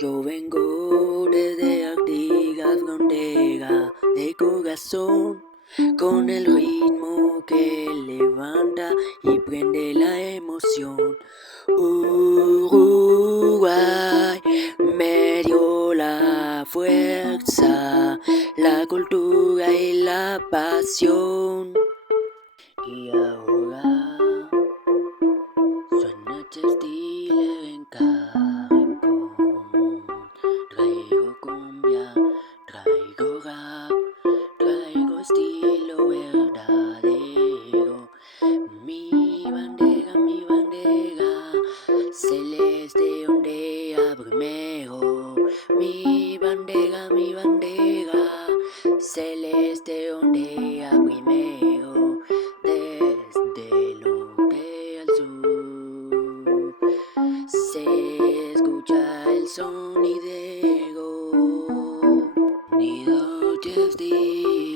Yo vengo desde Artigas frontera de corazón, con el ritmo que levanta y prende la emoción. Uruguay me dio la fuerza, la cultura y la pasión. Y ahora suena CHEPSTYLEER en cada rincón. Traigo cumbia, traigo rap, traigo estilo verdadero. Mi bandera, celeste ondea primero. Mi bandera, celeste ondea primero. Desde el norte al sur se escucha el sonidero. Sonido CHEPSTYLEER.